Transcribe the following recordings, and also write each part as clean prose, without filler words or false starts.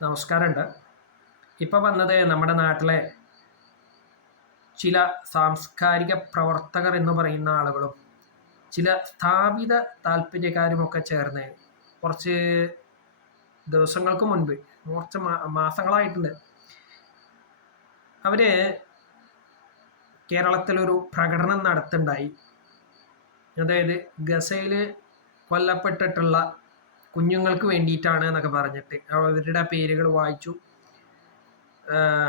നമസ്കാരമുണ്ട്. ഇപ്പോൾ വന്നത് നമ്മുടെ നാട്ടിലെ ചില സാംസ്കാരിക പ്രവർത്തകർ എന്ന് പറയുന്ന ആളുകളും ചില സ്ഥാപിത താല്പര്യക്കാരുമൊക്കെ ചേർന്ന് കുറച്ച് ദിവസങ്ങൾക്ക് മുൻപ്, കുറച്ച് മാസങ്ങളായിട്ടുണ്ട്, അവർ കേരളത്തിലൊരു പ്രകടനം നടത്തുണ്ടായി. അതായത് ഗസയിൽ കൊല്ലപ്പെട്ടിട്ടുള്ള കുഞ്ഞുങ്ങൾക്ക് വേണ്ടിയിട്ടാണ് എന്നൊക്കെ പറഞ്ഞിട്ട് അവരുടെ പേരുകൾ വായിച്ചു,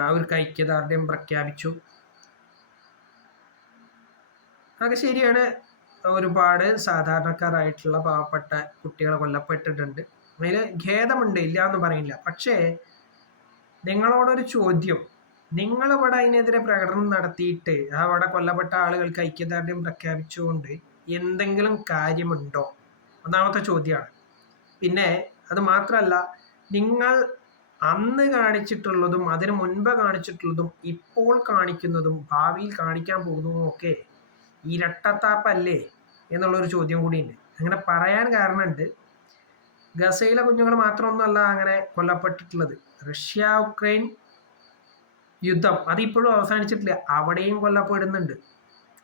അവർക്ക് ഐക്യദാർഢ്യം പ്രഖ്യാപിച്ചു. അതൊക്കെ ശരിയാണ്. ഒരുപാട് സാധാരണക്കാരായിട്ടുള്ള പാവപ്പെട്ട കുട്ടികൾ കൊല്ലപ്പെട്ടിട്ടുണ്ട്. അതിൽ ഖേദമുണ്ട്, ഇല്ല എന്ന് പറയില്ല. പക്ഷേ നിങ്ങളോടൊരു ചോദ്യം, നിങ്ങളിവിടെ അതിനെതിരെ പ്രകടനം നടത്തിയിട്ട് അവിടെ കൊല്ലപ്പെട്ട ആളുകൾക്ക് ഐക്യദാർഢ്യം പ്രഖ്യാപിച്ചുകൊണ്ട് എന്തെങ്കിലും കാര്യമുണ്ടോ? ഒന്നാമത്തെ ചോദ്യമാണ്. പിന്നെ അത് മാത്രമല്ല, നിങ്ങൾ അന്ന് കാണിച്ചിട്ടുള്ളതും അതിനു മുൻപ് കാണിച്ചിട്ടുള്ളതും ഇപ്പോൾ കാണിക്കുന്നതും ഭാവിയിൽ കാണിക്കാൻ പോകുന്നതും ഒക്കെ ഇരട്ടത്താപ്പല്ലേ എന്നുള്ളൊരു ചോദ്യം കൂടിയുണ്ട്. അങ്ങനെ പറയാൻ കാരണമുണ്ട്. ഗസയിലെ കുഞ്ഞുങ്ങൾ മാത്രമൊന്നുമല്ല അങ്ങനെ കൊല്ലപ്പെട്ടിട്ടുള്ളത്. റഷ്യ ഉക്രൈൻ യുദ്ധം അതിപ്പോഴും അവസാനിച്ചിട്ടില്ല. അവിടെയും കൊല്ലപ്പെടുന്നുണ്ട്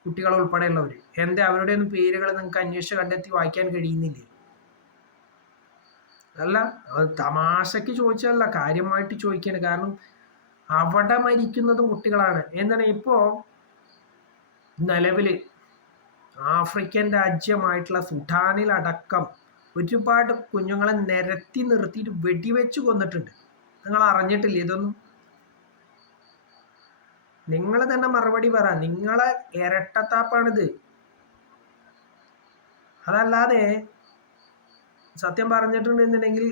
കുട്ടികൾ ഉൾപ്പെടെയുള്ളവർ. എന്താ അവരുടെ ഒന്നും പേരുകൾ നിങ്ങൾക്ക് അന്വേഷിച്ച് കണ്ടെത്തി വായിക്കാൻ കഴിയുന്നില്ലേ? അല്ല, അത് തമാശക്ക് ചോദിച്ചതല്ല, കാര്യമായിട്ട് ചോദിക്കുകയാണ്. കാരണം അവിടെ മരിക്കുന്നതും കുട്ടികളാണ്. എന്താണ് ഇപ്പോൾ നിലവിൽ ആഫ്രിക്കൻ രാജ്യമായിട്ടുള്ള സുഡാനിലടക്കം ഒരുപാട് കുഞ്ഞുങ്ങളെ നിരത്തി നിർത്തിയിട്ട് വെടിവെച്ച് കൊന്നിട്ടുണ്ട്. നിങ്ങൾ അറിഞ്ഞിട്ടില്ല ഇതൊന്നും? നിങ്ങൾ തന്നെ മറുപടി പറ. നിങ്ങളെ ഇരട്ടത്താപ്പാണിത്. അതല്ലാതെ സത്യം പറഞ്ഞിട്ടുണ്ടെന്നുണ്ടെങ്കിൽ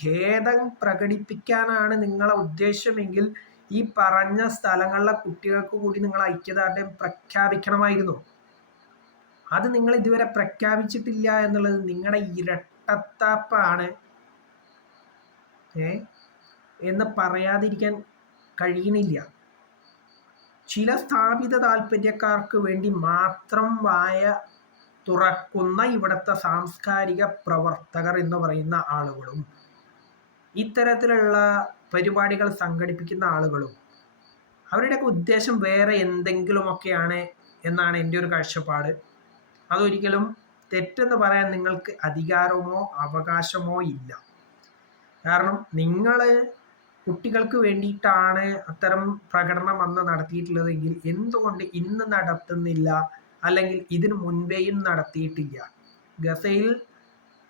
ഖേദം പ്രകടിപ്പിക്കാനാണ് നിങ്ങളെ ഉദ്ദേശമെങ്കിൽ ഈ പറഞ്ഞ സ്ഥലങ്ങളിലെ കുട്ടികൾക്ക് കൂടി നിങ്ങൾ ഐക്യദാർഢ്യം പ്രഖ്യാപിക്കണമായിരുന്നു. അത് നിങ്ങൾ ഇതുവരെ പ്രഖ്യാപിച്ചിട്ടില്ല എന്നുള്ളത് നിങ്ങളുടെ ഇരട്ടത്താപ്പാണ് എന്ന് പറയാതിരിക്കാൻ കഴിയണില്ല. ചില സ്ഥാപിത താല്പര്യക്കാർക്ക് വേണ്ടി മാത്രം വായ തുറക്കുന്ന ഇവിടുത്തെ സാംസ്കാരിക പ്രവർത്തകർ എന്ന് പറയുന്ന ആളുകളും ഇത്തരത്തിലുള്ള പരിപാടികൾ സംഘടിപ്പിക്കുന്ന ആളുകളും അവരുടെയൊക്കെ ഉദ്ദേശം വേറെ എന്തെങ്കിലുമൊക്കെയാണ് എന്നാണ് എൻ്റെ ഒരു കാഴ്ചപ്പാട്. അതൊരിക്കലും തെറ്റെന്ന് പറയാൻ നിങ്ങൾക്ക് അധികാരമോ അവകാശമോ ഇല്ല. കാരണം നിങ്ങൾ കുട്ടികൾക്ക് വേണ്ടിയിട്ടാണ് അത്തരം പ്രകടനം അന്ന് നടത്തിയിട്ടുള്ളതെങ്കിൽ എന്തുകൊണ്ട് ഇന്ന് നടത്തുന്നില്ല? അല്ലെങ്കിൽ ഇതിനു മുൻപേയും നടത്തിയിട്ടില്ല? ഗസയിൽ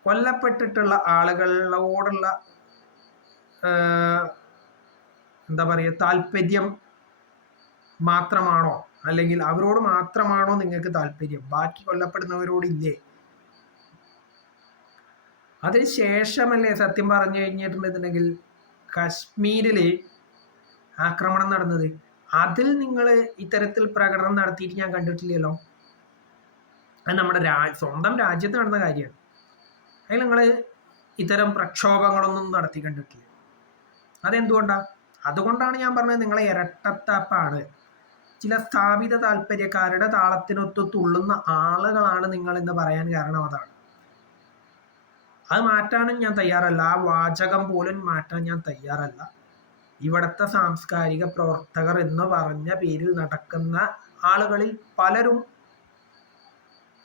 കൊല്ലപ്പെട്ടിട്ടുള്ള ആളുകളോടുള്ള എന്താ പറയുക, താല്പര്യം മാത്രമാണോ, അല്ലെങ്കിൽ അവരോട് മാത്രമാണോ നിങ്ങൾക്ക് താല്പര്യം? ബാക്കി കൊല്ലപ്പെടുന്നവരോടില്ലേ? അതിന് ശേഷമല്ലേ സത്യം പറഞ്ഞു കഴിഞ്ഞിട്ടുണ്ടെന്നുണ്ടെങ്കിൽ കശ്മീരിൽ ആക്രമണം നടന്നത്? അതിൽ നിങ്ങൾ ഇത്തരത്തിൽ പ്രകടനം നടത്തിയിട്ട് ഞാൻ കണ്ടിട്ടില്ലല്ലോ. അത് നമ്മുടെ സ്വന്തം രാജ്യത്ത് നടന്ന കാര്യമാണ്. അതിൽ നിങ്ങൾ ഇത്തരം പ്രക്ഷോഭങ്ങളൊന്നും നടത്തി കണ്ടിട്ടില്ല. അതെന്തുകൊണ്ടാണ്? അതുകൊണ്ടാണ് ഞാൻ പറഞ്ഞത് നിങ്ങളെ ഇരട്ടത്താപ്പാണ്. ചില സ്ഥാപിത താല്പര്യക്കാരുടെ താളത്തിനൊത്ത് തുള്ളുന്ന ആളുകളാണ് നിങ്ങൾ എന്ന് പറയാൻ കാരണം അതാണ്. അത് മാറ്റാനും ഞാൻ തയ്യാറല്ല. ആ വാചകം പോലും മാറ്റാൻ ഞാൻ തയ്യാറല്ല. ഇവിടുത്തെ സാംസ്കാരിക പ്രവർത്തകർ എന്ന് പറഞ്ഞ പേരിൽ നടക്കുന്ന ആളുകളിൽ പലരും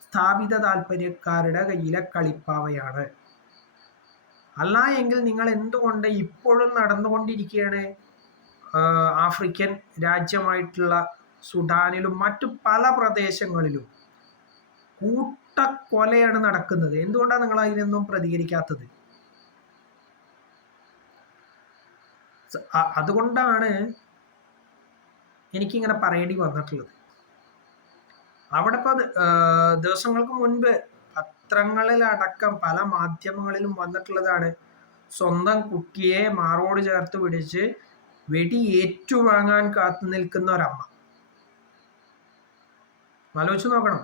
സ്ഥാപിത താല്പര്യക്കാരുടെ കയ്യിലെ കളിപ്പാവയാണ്. അല്ല എങ്കിൽ നിങ്ങൾ എന്തുകൊണ്ട് ഇപ്പോഴും നടന്നുകൊണ്ടിരിക്കുകയാണ് ആഫ്രിക്കൻ രാജ്യമായിട്ടുള്ള സുഡാനിലും മറ്റു പല പ്രദേശങ്ങളിലും കൂട്ടക്കൊലയാണ് നടക്കുന്നത്? എന്തുകൊണ്ടാണ് നിങ്ങൾ അതിനൊന്നും പ്രതികരിക്കാത്തത്? അതുകൊണ്ടാണ് എനിക്കിങ്ങനെ പറയേണ്ടി വന്നിട്ടുള്ളത്. അവിടെ ഇപ്പോൾ ദിവസങ്ങൾക്ക് മുൻപ് പത്രങ്ങളിലടക്കം പല മാധ്യമങ്ങളിലും വന്നിട്ടുള്ളതാണ്. സ്വന്തം കുട്ടിയെ മാറോട് ചേർത്ത് പിടിച്ച് വെടി ഏറ്റുവാങ്ങാൻ കാത്തു നിൽക്കുന്ന ഒരമ്മ. ആലോചിച്ച് നോക്കണം.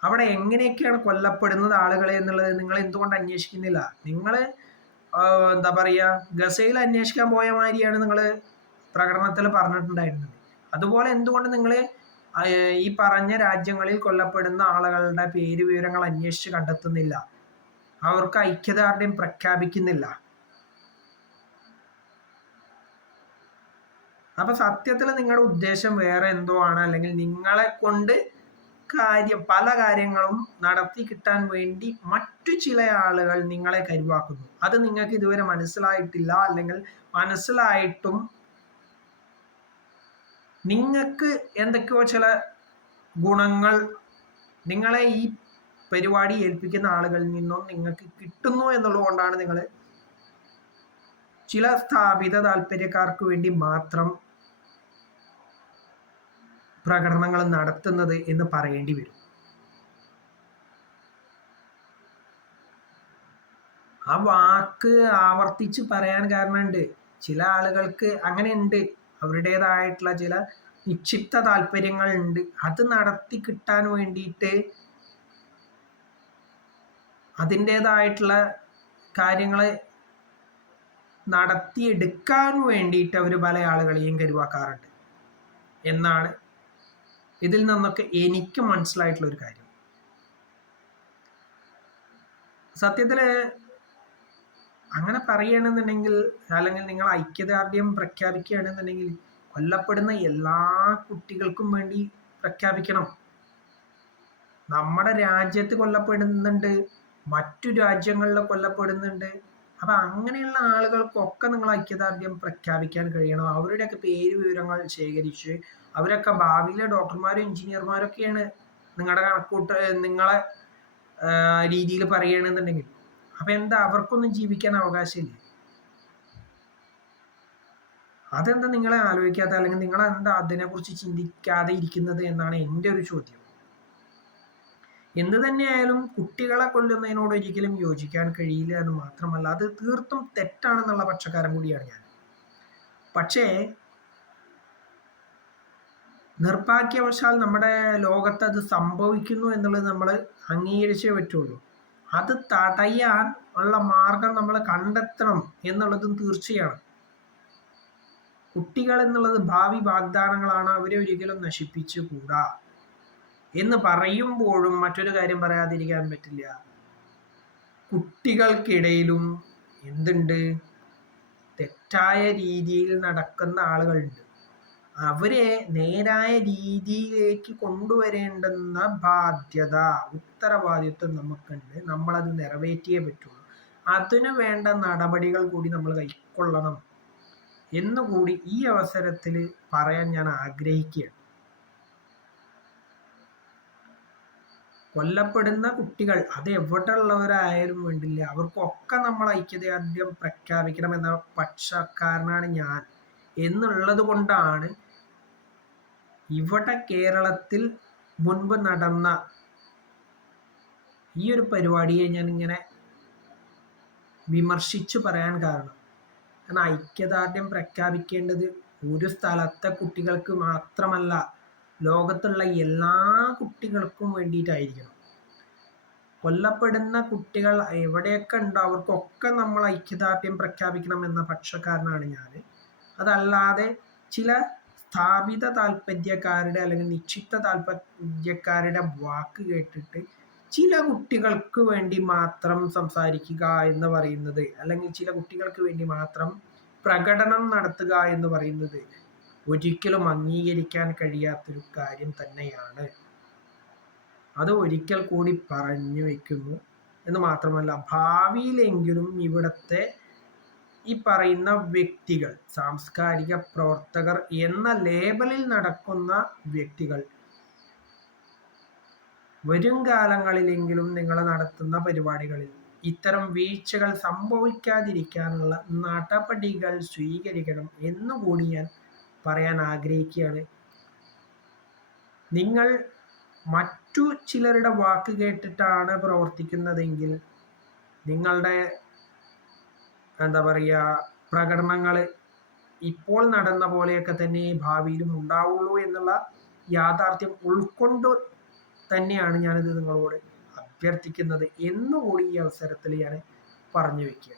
അവിടെ എങ്ങനെയൊക്കെയാണ് കൊല്ലപ്പെടുന്നത് ആളുകളെ എന്നുള്ളത് നിങ്ങൾ എന്തുകൊണ്ട് അന്വേഷിക്കുന്നില്ല? നിങ്ങൾ എന്താ പറയുക, ഗസയിൽ അന്വേഷിക്കാൻ പോയ മാതിരിയാണ് നിങ്ങൾ പ്രകടനത്തിൽ പറഞ്ഞിട്ടുണ്ടായിരുന്നത്. അതുപോലെ എന്തുകൊണ്ട് നിങ്ങൾ ഈ പറഞ്ഞ രാജ്യങ്ങളിൽ കൊല്ലപ്പെടുന്ന ആളുകളുടെ പേര് വിവരങ്ങൾ അന്വേഷിച്ച് കണ്ടെത്തുന്നില്ല? അവർക്ക് ഐക്യദാർഢ്യം പ്രഖ്യാപിക്കുന്നില്ല? അപ്പൊ സത്യത്തിൽ നിങ്ങളുടെ ഉദ്ദേശം വേറെ എന്തോ ആണ്, അല്ലെങ്കിൽ നിങ്ങളെ കൊണ്ട് പല കാര്യങ്ങളും നടത്തി കിട്ടാൻ വേണ്ടി മറ്റു ചില ആളുകൾ നിങ്ങളെ കരുവാക്കുന്നു. അത് നിങ്ങൾക്ക് ഇതുവരെ മനസ്സിലായിട്ടില്ല, അല്ലെങ്കിൽ മനസ്സിലായിട്ടും നിങ്ങൾക്ക് എന്തൊക്കെയോ ചില ഗുണങ്ങൾ നിങ്ങളെ ഈ പരിപാടി ഏൽപ്പിക്കുന്ന ആളുകളിൽ നിന്നും നിങ്ങൾക്ക് കിട്ടുന്നു എന്നുള്ളത് കൊണ്ടാണ് നിങ്ങൾ ചില സ്ഥാപിത താല്പര്യക്കാർക്ക് വേണ്ടി മാത്രം പ്രകടനങ്ങൾ നടത്തുന്നത് എന്ന് പറയേണ്ടി വരും. ആ വാക്ക് ആവർത്തിച്ച് പറയാൻ കാരണമുണ്ട്. ചില ആളുകൾക്ക് അങ്ങനെയുണ്ട്, അവരുടേതായിട്ടുള്ള ചില നിക്ഷിപ്ത താല്പര്യങ്ങൾ ഉണ്ട്. അത് നടത്തി കിട്ടാൻ വേണ്ടിയിട്ട് അതിൻ്റെതായിട്ടുള്ള കാര്യങ്ങൾ നടത്തിയെടുക്കാൻ വേണ്ടിയിട്ട് അവർ പല ആളുകളെയും കരുവാക്കാറുണ്ട് എന്നാണ് ഇതിൽ നിന്നൊക്കെ എനിക്ക് മനസ്സിലായിട്ടുള്ള ഒരു കാര്യം. സത്യത്തില് അങ്ങനെ പറയുകയാണെന്നുണ്ടെങ്കിൽ, അല്ലെങ്കിൽ നിങ്ങൾ ഐക്യദാർഢ്യം പ്രഖ്യാപിക്കുകയാണെന്നുണ്ടെങ്കിൽ കൊല്ലപ്പെടുന്ന എല്ലാ കുട്ടികൾക്കും വേണ്ടി പ്രഖ്യാപിക്കണം. നമ്മുടെ രാജ്യത്ത് കൊല്ലപ്പെടുന്നുണ്ട്, മറ്റു രാജ്യങ്ങളിൽ കൊല്ലപ്പെടുന്നുണ്ട്. അപ്പൊ അങ്ങനെയുള്ള ആളുകൾക്കൊക്കെ നിങ്ങൾ ഐക്യദാർഢ്യം പ്രഖ്യാപിക്കാൻ കഴിയണം. അവരുടെയൊക്കെ പേര് വിവരങ്ങൾ ശേഖരിച്ച് അവരൊക്കെ ഭാവിയിലെ ഡോക്ടർമാരും എഞ്ചിനീയർമാരൊക്കെയാണ് നിങ്ങളുടെ നിങ്ങളെ രീതിയിൽ പറയുകയാണെന്നുണ്ടെങ്കിൽ. അപ്പൊ എന്താ, അവർക്കൊന്നും ജീവിക്കാൻ അവകാശമില്ല? അതെന്താ നിങ്ങളെ ആലോചിക്കാത്ത, അല്ലെങ്കിൽ നിങ്ങൾ എന്താ അതിനെക്കുറിച്ച് ചിന്തിക്കാതെ ഇരിക്കുന്നത് എന്നാണ് എൻ്റെ ഒരു ചോദ്യം. എന്ത് തന്നെയായാലും കുട്ടികളെ കൊല്ലുന്നതിനോട് ഒരിക്കലും യോജിക്കാൻ കഴിയില്ല എന്ന് മാത്രമല്ല, അത് തീർത്തും തെറ്റാണെന്നുള്ള പക്ഷക്കാരൻ കൂടിയാണ് ഞാൻ. പക്ഷേ നിർഭാഗ്യവശാൽ നമ്മുടെ ലോകത്ത് അത് സംഭവിക്കുന്നു എന്നുള്ളത് നമ്മൾ അംഗീകരിച്ചേ പറ്റുള്ളൂ. അത് തടയാൻ ഉള്ള മാർഗം നമ്മൾ കണ്ടെത്തണം എന്നുള്ളതും തീർച്ചയാണ്. കുട്ടികൾ എന്നുള്ളത് ഭാവി വാഗ്ദാനങ്ങളാണ്, അവരെ ഒരിക്കലും നശിപ്പിച്ചുകൂടാ എന്ന് പറയുമ്പോഴും മറ്റൊരു കാര്യം പറയാതിരിക്കാൻ പറ്റില്ല. കുട്ടികൾക്കിടയിലും എന്തുണ്ട്, തെറ്റായ രീതിയിൽ നടക്കുന്ന ആളുകളുണ്ട്. അവരെ നേരായ രീതിയിലേക്ക് കൊണ്ടുവരേണ്ടുന്ന ബാധ്യത, ഉത്തരവാദിത്വം നമുക്കുണ്ട്. നമ്മളത് നിറവേറ്റിയേ പറ്റുള്ളൂ. അതിനു വേണ്ട നടപടികൾ കൂടി നമ്മൾ കൈക്കൊള്ളണം എന്നുകൂടി ഈ അവസരത്തിൽ പറയാൻ ഞാൻ ആഗ്രഹിക്കുകയാണ്. കൊല്ലപ്പെടുന്ന കുട്ടികൾ അത് എവിടെ ഉള്ളവരായാലും വേണ്ടില്ല, അവർക്കൊക്കെ നമ്മൾ ഐക്യദാർഢ്യം പ്രഖ്യാപിക്കണമെന്ന പക്ഷക്കാരനാണ് ഞാൻ എന്നുള്ളത് കൊണ്ടാണ് ഇവിടെ കേരളത്തിൽ മുൻപ് നടന്ന ഈ ഒരു പരിപാടിയെ ഞാൻ ഇങ്ങനെ വിമർശിച്ചു പറയാൻ കാരണം. കാരണം ഐക്യദാർഢ്യം പ്രഖ്യാപിക്കേണ്ടത് ഒരു സ്ഥലത്തെ കുട്ടികൾക്ക് മാത്രമല്ല, ലോകത്തുള്ള എല്ലാ കുട്ടികൾക്കും വേണ്ടിയിട്ടായിരിക്കണം. കൊല്ലപ്പെടുന്ന കുട്ടികൾ എവിടെയൊക്കെ ഉണ്ടോ അവർക്കൊക്കെ നമ്മൾ ഐക്യദാർഢ്യം പ്രഖ്യാപിക്കണം എന്ന പക്ഷക്കാരനാണ് ഞാൻ. അതല്ലാതെ ചില സ്ഥാപിത താല്പര്യക്കാരുടെ അല്ലെങ്കിൽ നിക്ഷിപ്ത താല്പര്യക്കാരുടെ വാക്ക് കേട്ടിട്ട് ചില കുട്ടികൾക്ക് വേണ്ടി മാത്രം സംസാരിക്കുക എന്ന് പറയുന്നത്, അല്ലെങ്കിൽ ചില കുട്ടികൾക്ക് വേണ്ടി മാത്രം പ്രകടനം നടത്തുക എന്ന് പറയുന്നത് ഒരിക്കലും അംഗീകരിക്കാൻ കഴിയാത്തൊരു കാര്യം തന്നെയാണ്. അത് ഒരിക്കൽ കൂടി പറഞ്ഞു വയ്ക്കുന്നു. എന്ന് മാത്രമല്ല, ഭാവിയിലെങ്കിലും ഇവിടുത്തെ ഈ പറയുന്ന വ്യക്തികൾ, സാംസ്കാരിക പ്രവർത്തകർ എന്ന ലേബലിൽ നടക്കുന്ന വ്യക്തികൾ വരും കാലങ്ങളിലെങ്കിലും നിങ്ങൾ നടത്തുന്ന പരിപാടികളിൽ ഇത്തരം വീഴ്ചകൾ സംഭവിക്കാതിരിക്കാനുള്ള നടപടികൾ സ്വീകരിക്കണം എന്നുകൂടി ഞാൻ പറയാൻ ആഗ്രഹിക്കുകയാണ്. നിങ്ങൾ മറ്റു ചിലരുടെ വാക്ക് കേട്ടിട്ടാണ് പ്രവർത്തിക്കുന്നതെങ്കിൽ നിങ്ങളുടെ എന്താ പറയുക പ്രകടനങ്ങൾ ഇപ്പോൾ നടന്ന പോലെയൊക്കെ തന്നെ ഭാവിയിലും ഉണ്ടാവുള്ളൂ എന്നുള്ള യാഥാർത്ഥ്യം ഉൾക്കൊണ്ട് തന്നെയാണ് ഞാനിത് നിങ്ങളോട് അഭ്യർത്ഥിക്കുന്നത് എന്നുകൂടി ഈ അവസരത്തിൽ ഞാൻ പറഞ്ഞു വയ്ക്കുക.